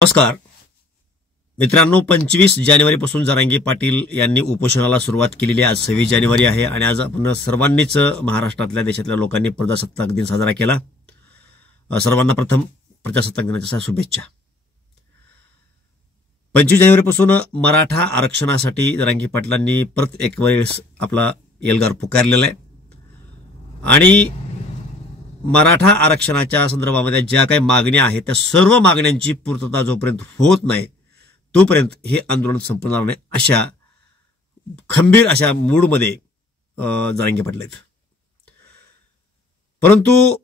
नमस्कार मित्रांनो, 25 जानेवारीपासून जरांगे पाटील यांनी उपोषणाला सुरुवात केलेली आहे। आज 26 जानेवारी आहे आणि आज आपण सर्वांनीच महाराष्ट्रातल्या देशातल्या लोकांनी प्रजासत्ताक दिन साजरा केला। सर्वांना प्रथम प्रजासत्ताक दिनाच्या शुभेच्छा। 25 जानेवारीपासून मराठा आरक्षणासाठी जरांगे पाटलांनी परत एक वेळेस आपला एल्गार पुकारलेला आहे आणि मराठा आरक्षणाच्या संदर्भामध्ये ज्या काही मागण्या आहेत त्या सर्व मागण्यांची पूर्तता जोपर्यंत होत नाही तोपर्यंत हे आंदोलन संपणार नाही, अशा खंबीर अशा मूडमध्ये जरांगे पाटील आहेत। परंतु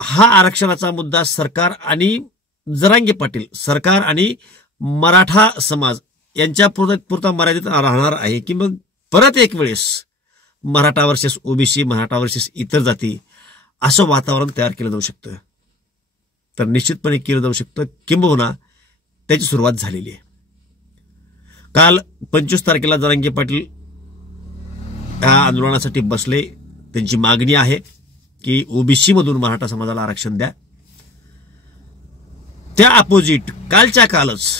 हा आरक्षणाचा मुद्दा सरकार आणि जरांगे पाटील, सरकार आणि मराठा समाज यांच्या पुरता मर्यादित राहणार आहे की मग परत एक वेळेस Maratha versus OBC, Maratha versus इतर जाती असं वातावरण तयार केलं जाऊ शकतं? तर निश्चितपणे केलं जाऊ शकतं, किंबहुना त्याची सुरुवात झालेली आहे। काल 25 तारखेला जरांगे पाटील या आंदोलनासाठी बसले। त्यांची मागणी आहे की ओबीसी मधून मराठा समाजाला आरक्षण द्या। त्या अपोजिट कालच्या कालच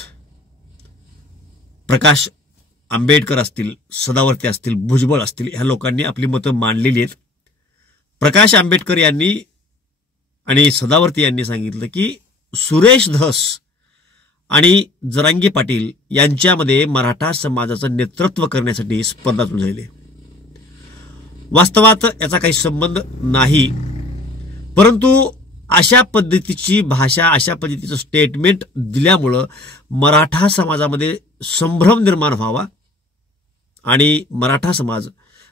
प्रकाश आंबेडकर असतील, सदावर्ती असतील, भुजबळ असतील, ह्या लोकांनी आपली मतं मांडलेली आहेत। प्रकाश आंबेडकर यांनी आणि सदावर्ती यांनी सांगितलं की सुरेश धस आणि जरांगे पाटील यांच्यामध्ये मराठा समाजाचं नेतृत्व करण्यासाठी स्पर्धा सुरू झाली। वास्तवात याचा काही संबंध नाही, परंतु अशा पद्धतीची भाषा, अशा पद्धतीचं स्टेटमेंट दिल्यामुळं मराठा समाजामध्ये संभ्रम निर्माण व्हावा आणि मराठा समाज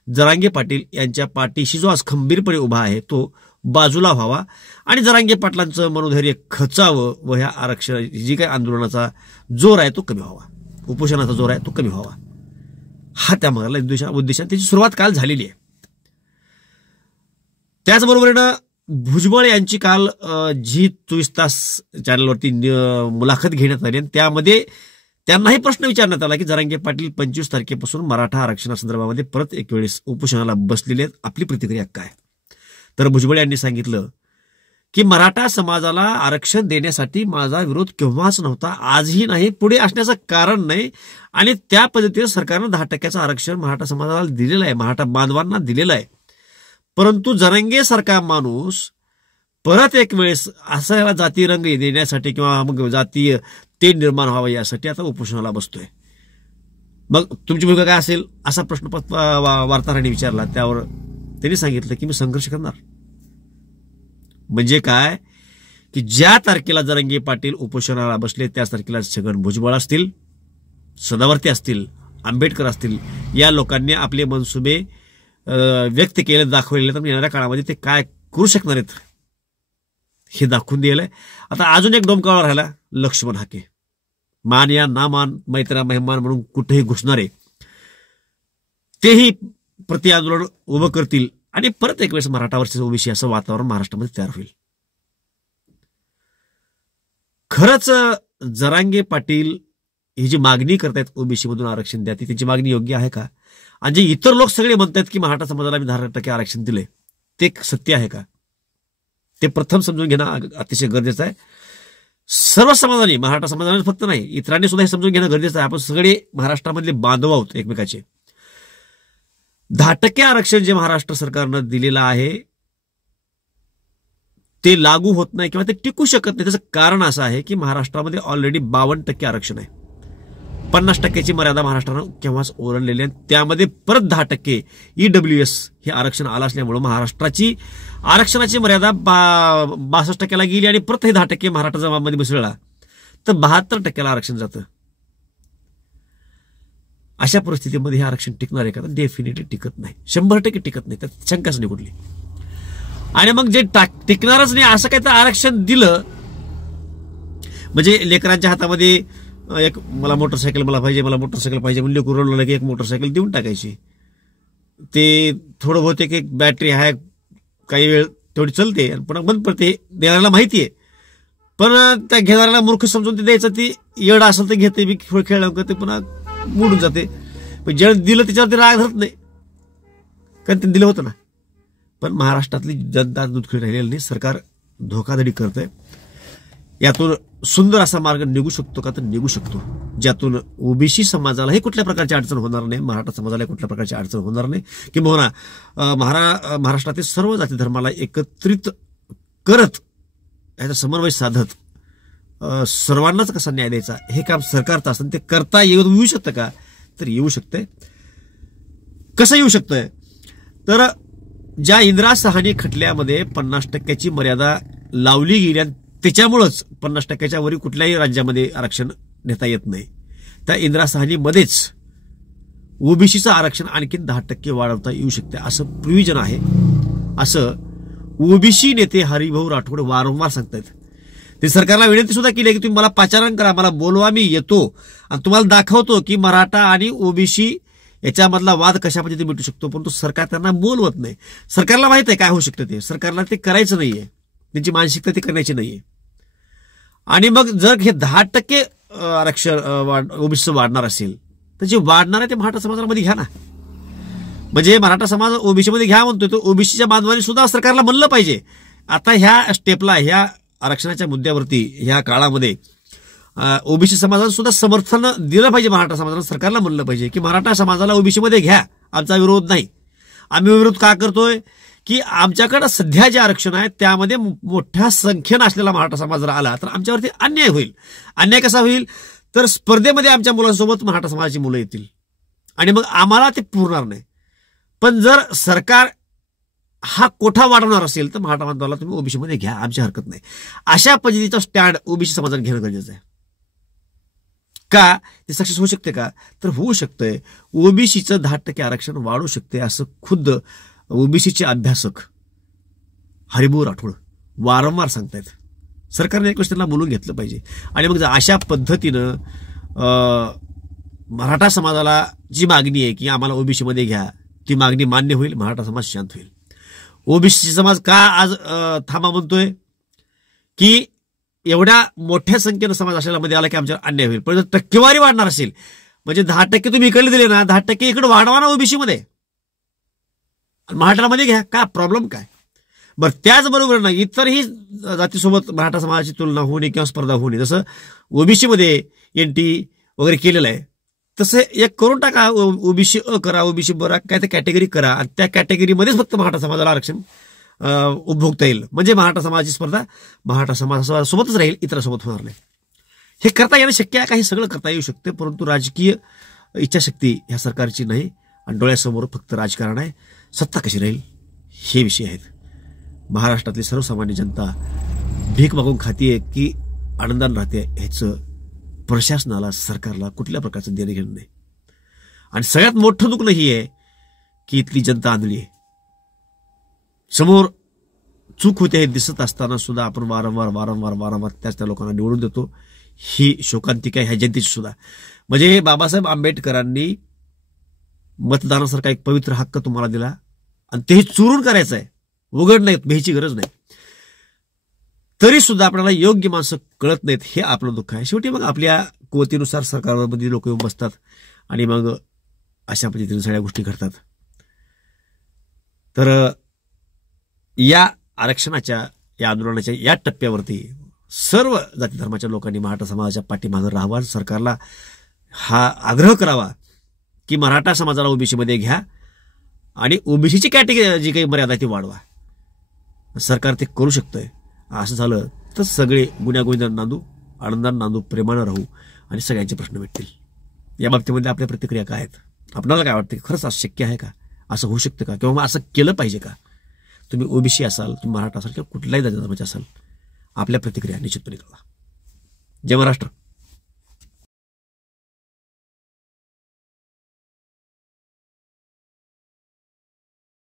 जरांगे पाटील यांच्या पाठीशी जो आज खंबीरपणे उभा आहे तो बाजूला व्हावा आणि जरांगे पाटलांचं मनोधैर्य खचावं व ह्या आरक्षण जी काही आंदोलनाचा जोर आहे तो कमी व्हावा, उपोषणाचा जोर आहे तो कमी व्हावा, हा त्या मागला उद्देशाने त्याची सुरुवात काल झालेली आहे। त्याचबरोबरीनं भुजबळ यांची काल जी 24 तास चॅनलवरती मुलाखत घेण्यात आली आणि त्यामध्ये त्यांनाही प्रश्न विचारण्यात आला की जरांगे पाटील 25 तारखेपासून मराठा आरक्षणासंदर्भामध्ये परत एक वेळेस उपोषणाला बसलेले आहेत, आपली प्रतिक्रिया काय? तर भुजबळ यांनी सांगितलं की मराठा समाजाला आरक्षण देण्यासाठी माझा विरोध केव्हाच नव्हता, आजही नाही, पुढे असण्याचं कारण नाही आणि त्या पद्धतीने सरकारनं 10% आरक्षण मराठा समाजाला दिलेलं आहे, मराठा बांधवांना दिलेलं आहे। परंतु जरांगे सारखा माणूस परत एक वेळेस असा जाती रंग देण्यासाठी किंवा मग जातीय ते निर्माण व्हावं यासाठी आता उपोषणाला बसतोय। मग तुमची भूमिका काय असेल असा प्रश्न वार्ताहरांनी विचारला। त्यावर त्यांनी सांगितलं की मी संघर्ष करणार। म्हणजे काय की ज्या तारखेला जरांगे पाटील उपोषणाला बसले त्याच तारखेला छगन भुजबळ असतील, सदावर्ती असतील, आंबेडकर असतील, या लोकांनी आपले मनसुबे व्यक्त केले, दाखवलेले, तर येणाऱ्या काळामध्ये ते काय करू शकणार आहेत हे दाखवून दिलंय। आता अजून एक डोमकावळा राहिला लक्ष्मण हाके, मान या ना मान, मैत्रा मेहमान म्हणून कुठेही घुसणारे, तेही प्रति आंदोलन उभं करतील आणि परत एक वेळेस मराठा वर्सेस ओबीसी असं वातावरण महाराष्ट्रामध्ये तयार होईल। खरंच जरांगे पाटील ही जी मागणी करतायत ओबीसी मधून आरक्षण द्या, ती त्यांची मागणी योग्य आहे का? आणि जे इतर लोक सगळे म्हणतात की मराठा समाजाला मी 10% आरक्षण दिले, ते सत्य आहे का? ते प्रथम समजून घेणं अतिशय गरजेचं आहे। सर्व समाजाने, मराठा समाजाने फक्त नाही, इतरांनी सुद्धा हे समजून घेणं गरजेचं आहे। आपण सगळे महाराष्ट्रामधले बांधव आहोत एकमेकाचे। 10% आरक्षण जे महाराष्ट्र सरकारनं दिलेलं आहे ते लागू होत नाही किंवा ते टिकू शकत नाही। त्याचं कारण असं आहे की महाराष्ट्रामध्ये ऑलरेडी 52% आरक्षण आहे। 50%ची मर्यादा महाराष्ट्रानं केव्हाच ओलांडलेली आहे। त्यामध्ये परत 10% EWS हे आरक्षण आलं असल्यामुळे महाराष्ट्राची आरक्षणाची मर्यादा 62%ला गेली आणि परत हे 10% महाराष्ट्र जमामध्ये मिसळला तर 72%ला आरक्षण जातं। अशा परिस्थितीमध्ये हे आरक्षण टिकणार आहे का? तर डेफिनेटली टिकत नाही, 100% टिकत नाही, त्यात शंकाच नाही कुठली। आणि मग जे टिकणारच नाही असं काही तर आरक्षण दिलं म्हणजे लेकरांच्या हातामध्ये एक मला मोटरसायकल मला मोटरसायकल पाहिजे म्हणजे कुरवलं की एक मोटरसायकल देऊन टाकायची। ते थोडं बहुतेक एक बॅटरी आहे, काही वेळ तेवढी चलते आणि पुन्हा बंद पडते, देणाऱ्याला माहिती आहे, पण त्या घेणाऱ्याला मूर्ख समजून ते द्यायचं, ती येड असेल तर घेते, मी खेळ ते पुन्हा मोडून जाते। पण ज्या दिलं त्याच्यावरती राग धरत नाही, कारण त्यांनी दिलं होतं ना। पण महाराष्ट्रातली जनता दूध खेळ राहिलेली नाही, सरकार धोकाधडी करतंय। यातून सुंदर असा मार्ग निघू शकतो का? तर निघू शकतो, ज्यातून ओबीसी समाजालाही कुठल्या प्रकारची अडचण होणार नाही, मराठा समाजाला कुठल्या प्रकारची अडचण होणार नाही, किंवा महाराष्ट्रातील सर्व जाती धर्माला एकत्रित करत याचा समन्वय साधत सर्वांनाच कसा न्याय द्यायचा हे काम सरकारचं असतं. ते करता येऊ शकतं का? तर येऊ शकतंय. कसं येऊ शकतंय? तर ज्या इंदिरा साहनी खटल्यामध्ये 50% मर्यादा लावली गेली आणि त्याच्यामुळंच 50% वरील कुठल्याही राज्यामध्ये आरक्षण नेता येत नाही, त्या इंदिरा साहनीमध्येच ओबीसीचं आरक्षण आणखीन 10% वाढवता येऊ शकते असं प्रोव्हिजन आहे, असं ओबीसी नेते हरिभाऊ राठोड वारंवार सांगतायत. ते सरकारला विनंती सुद्धा केली की तुम्ही मला पाचारण करा, मला बोलवा, मी येतो आणि तुम्हाला दाखवतो की मराठा आणि ओबीसी याच्यामधला वाद कशा पद्धतीने मिटू शकतो. परंतु सरकार त्यांना बोलवत नाही. सरकारला माहित आहे काय होऊ शकतं ते, सरकारला ते करायचं नाहीये, त्यांची मानसिकता ते करण्याची नाहीये. आणि मग जर हे 10% आरक्षण ओबीसीचं वाढणार असेल तर जे वाढणार आहे ते मराठा समाजामध्ये घ्या ना. म्हणजे मराठा समाज ओबीसी मध्ये घ्या म्हणतोय, तो ओबीसीच्या बांधवांनी सुद्धा सरकारला म्हणलं पाहिजे. आता ह्या स्टेपला, ह्या आरक्षणाच्या मुद्द्यावरती ह्या काळामध्ये ओबीसी समाजाला सुद्धा समर्थन दिलं पाहिजे. मराठा समाजाला सरकारला म्हणलं पाहिजे की मराठा समाजाला ओबीसी मध्ये घ्या, आमचा विरोध नाही. आम्ही विरोध का करतोय की आमच्याकडे सध्या जे आरक्षण आहे त्यामध्ये मोठ्या संख्येनं असलेला मराठा समाज जर आला तर आमच्यावरती अन्याय होईल. अन्याय कसा होईल? तर स्पर्धेमध्ये आमच्या मुलांसोबत मराठा समाजाची मुलं येतील आणि मग आम्हाला ते पुरणार नाही. पण जर सरकार हा कोठा वाढवणार असेल तर मराठा बांधवाला तुम्ही ओबीसी मध्ये घ्या, आमची हरकत नाही. अशा पद्धतीचा स्टँड ओबीसी समाजाने घेणं गरजेचं आहे. का ते सक्सेस होऊ शकते का? तर होऊ शकतंय. ओबीसीचं 10% आरक्षण वाढू शकते असं खुद्द ओबीसीचे अभ्यासक हरिभाऊ राठोड वारंवार सांगतायत. सरकारने एक त्यांना बोलून घेतलं पाहिजे. आणि मग अशा पद्धतीनं मराठा समाजाला जी मागणी आहे की आम्हाला ओबीसी मध्ये घ्या, ती मागणी मान्य होईल, मराठा समाज शांत होईल. ओबीसी समाज का आज थांबा म्हणतोय की एवढ्या मोठ्या संख्येनं समाज असलेला मध्ये आला की आमच्यावर अन्याय होईल. पण जर टक्केवारी वाढणार असेल, म्हणजे 10% तुम्ही इकडे दिले ना, 10% इकडे वाढवा ना ओबीसी मध्ये, मराठामध्ये घ्या, का प्रॉब्लेम काय? बरं, त्याचबरोबर ना इतरही जातीसोबत मराठा समाजाची तुलना होणे किंवा स्पर्धा होणे, जसं ओबीसी मध्ये एनटी वगैरे केलेलं आहे तसं एक करून टाका. ओबीसी अ करा, ओबीसी बरा, काय ते कॅटेगरी करा आणि त्या कॅटेगरीमध्येच फक्त मराठा समाजाला आरक्षण उपभोगता येईल. म्हणजे मराठा समाजाची स्पर्धा मराठा समाजासोबतच राहील, इतरांसोबत होणार नाही. हे करता येणं शक्य आहे का? हे सगळं करता येऊ शकते, परंतु राजकीय इच्छाशक्ती ह्या सरकारची नाही आणि डोळ्यासमोर फक्त राजकारण आहे. सत्ता कशी राहील हे विषय आहेत. महाराष्ट्रातली सर्वसामान्य जनता भीक मागून खातीये की आनंदाने राहते ह्याचं प्रशासनाला, सरकारला कुठल्या प्रकारचं देणं घेणं नाही. आणि सगळ्यात मोठं दुखणं ही आहे की इथली जनता आंधळी आहे. समोर चूक होते हे दिसत असताना सुद्धा आपण वारंवार त्या लोकांना निवडून देतो. ही शोकांतिका आहे ह्या जनतेची सुद्धा. म्हणजे बाबासाहेब आंबेडकरांनी मतदानासारखा एक पवित्र हक्क तुम्हाला दिला आणि तेही चुरून करायचं आहे, उघड नाही, भ्यायची गरज नाही. तरी सुद्धा आपल्याला योग्य माणसं कळत नाहीत, हे आपलं दुःख आहे. शेवटी मग आपल्या कुवतीनुसार सरकारमध्ये लोक येऊन बसतात आणि मग अशा पद्धतीने सगळ्या गोष्टी घडतात. तर या आरक्षणाच्या, या आंदोलनाच्या या टप्प्यावरती सर्व जाती धर्माच्या लोकांनी मराठा समाजाच्या पाठीमागे राहावा. सरकारला हा आग्रह करावा की मराठा समाजाला ओबीसी मध्ये घ्या आणि ओबीसीची कॅटेगरी जी काही मर्यादा ती वाढवा. सरकार ते करू शकतंय. असं झालं तर सगळे गुण्यागोविंदाने नांदू, आनंदाने नांदू, प्रेमानं राहू आणि सगळ्यांचे प्रश्न मिटतील. या बाबतीमध्ये आपल्या प्रतिक्रिया काय आहेत? आपल्याला काय वाटतं की खरंच असं शक्य आहे का? असं होऊ शकतं का? किंवा असं केलं पाहिजे का? तुम्ही ओबीसी असाल, तुम्ही मराठा असाल किंवा कुठल्याही जाती धर्माचे असाल, आपल्या प्रतिक्रिया निश्चितपणे कळवा. जय महाराष्ट्र.